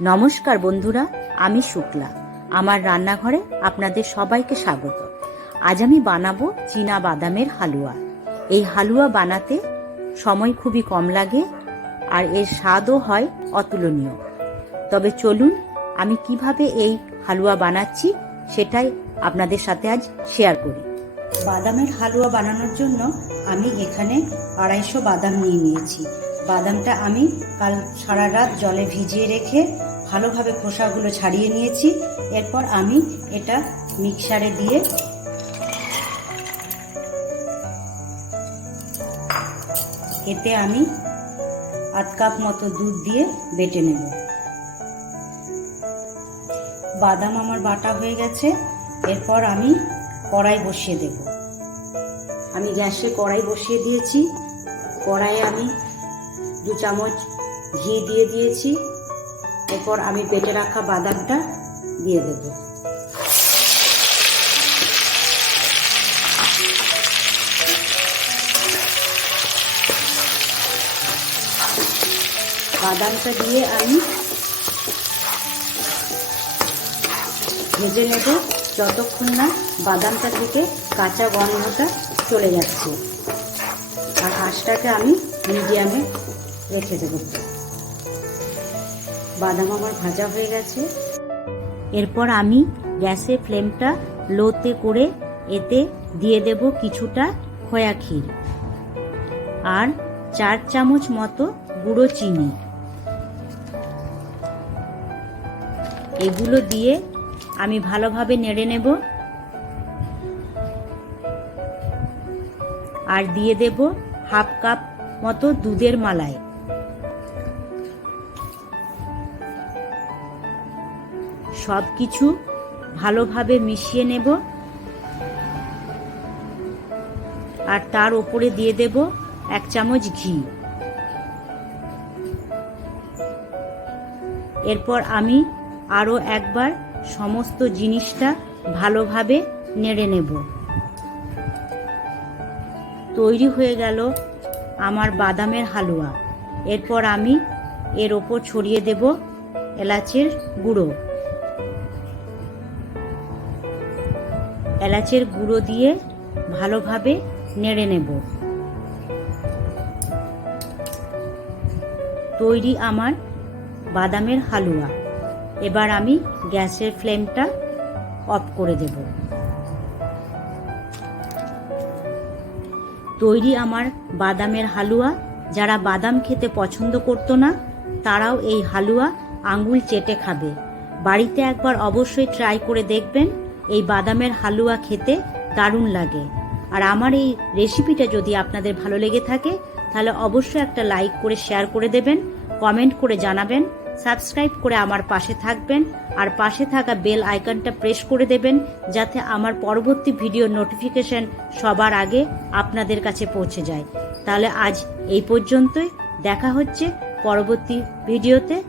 নমস্কার বন্ধুরা, আমি শুক্লা। আমার রান্নাঘরে আপনাদের সবাইকে স্বাগত। আজ আমি বানাবো চীনা বাদামের হালুয়া। এই হালুয়া বানাতে সময় খুবই কম লাগে আর এর স্বাদও হয় অতুলনীয়। তবে চলুন, আমি কীভাবে এই হালুয়া বানাচ্ছি সেটাই আপনাদের সাথে আজ শেয়ার করি। বাদামের হালুয়া বানানোর জন্য আমি এখানে আড়াইশো বাদাম নিয়ে নিয়েছি। বাদামটা আমি কাল সারা রাত জলে ভিজিয়ে রেখে ভালোভাবে খোসাগুলো ছাড়িয়ে নিয়েছি। এরপর আমি এটা মিক্সারে দিয়ে এতে আমি আধ কাপ মতো দুধ দিয়ে বেটে নেব। বাদাম আমার বাটা হয়ে গেছে। এরপর আমি কড়াই বসিয়ে দেব। আমি গ্যাসে কড়াই বসিয়ে দিয়েছি। কড়াইয়ে আমি দু চামচ ঘি দিয়ে দিয়েছি। এরপর আমি পেটে রাখা বাদামটা দিয়ে দেব। বাদামটা দিয়ে আমি ভেজে নেব যতক্ষণ না বাদামটা থেকে কাঁচা গন্ধটা চলে যাচ্ছে। আর আঁচটাকে আমি মিডিয়ামে রেখে দেব। বাদাম আমার ভাজা হয়ে গেছে। এরপর আমি গ্যাসের ফ্লেমটা লোতে করে এতে দিয়ে দেব কিছুটা খোয়া ক্ষীর আর চার চামচ মতো গুঁড়ো চিনি। এগুলো দিয়ে আমি ভালোভাবে নেড়ে নেব। আর দিয়ে দেব হাফ কাপ মতো দুধের মালাই সব কিছু ভালোভাবে মিশিয়ে নেব। আর তার উপরে দিয়ে দেব এক চামচ ঘি। এরপর আমি আরও একবার সমস্ত জিনিসটা ভালোভাবে নেড়ে নেব। তৈরি হয়ে গেল আমার বাদামের হালুয়া। এরপর আমি এর ওপর ছড়িয়ে দেব এলাচের গুঁড়ো। এলাচের গুঁড়ো দিয়ে ভালোভাবে নেড়ে নেব। তৈরি আমার বাদামের হালুয়া। এবার আমি গ্যাসের ফ্লেমটা অফ করে দেব। তৈরি আমার বাদামের হালুয়া। যারা বাদাম খেতে পছন্দ করতো না, তারাও এই হালুয়া আঙ্গুল চেটে খাবে। বাড়িতে একবার অবশ্যই ট্রাই করে দেখবেন। এই বাদামের হালুয়া খেতে দারুণ লাগে। আর আমার এই রেসিপিটা যদি আপনাদের ভালো লেগে থাকে, তাহলে অবশ্যই একটা লাইক করে শেয়ার করে দেবেন, কমেন্ট করে জানাবেন, সাবস্ক্রাইব করে আমার পাশে থাকবেন, আর পাশে থাকা বেল আইকনটা প্রেস করে দেবেন, যাতে আমার পরবর্তী ভিডিও নোটিফিকেশন সবার আগে আপনাদের কাছে পৌঁছে যায়। তাহলে আজ এই পর্যন্তই, দেখা হচ্ছে পরবর্তী ভিডিওতে।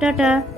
টাটা!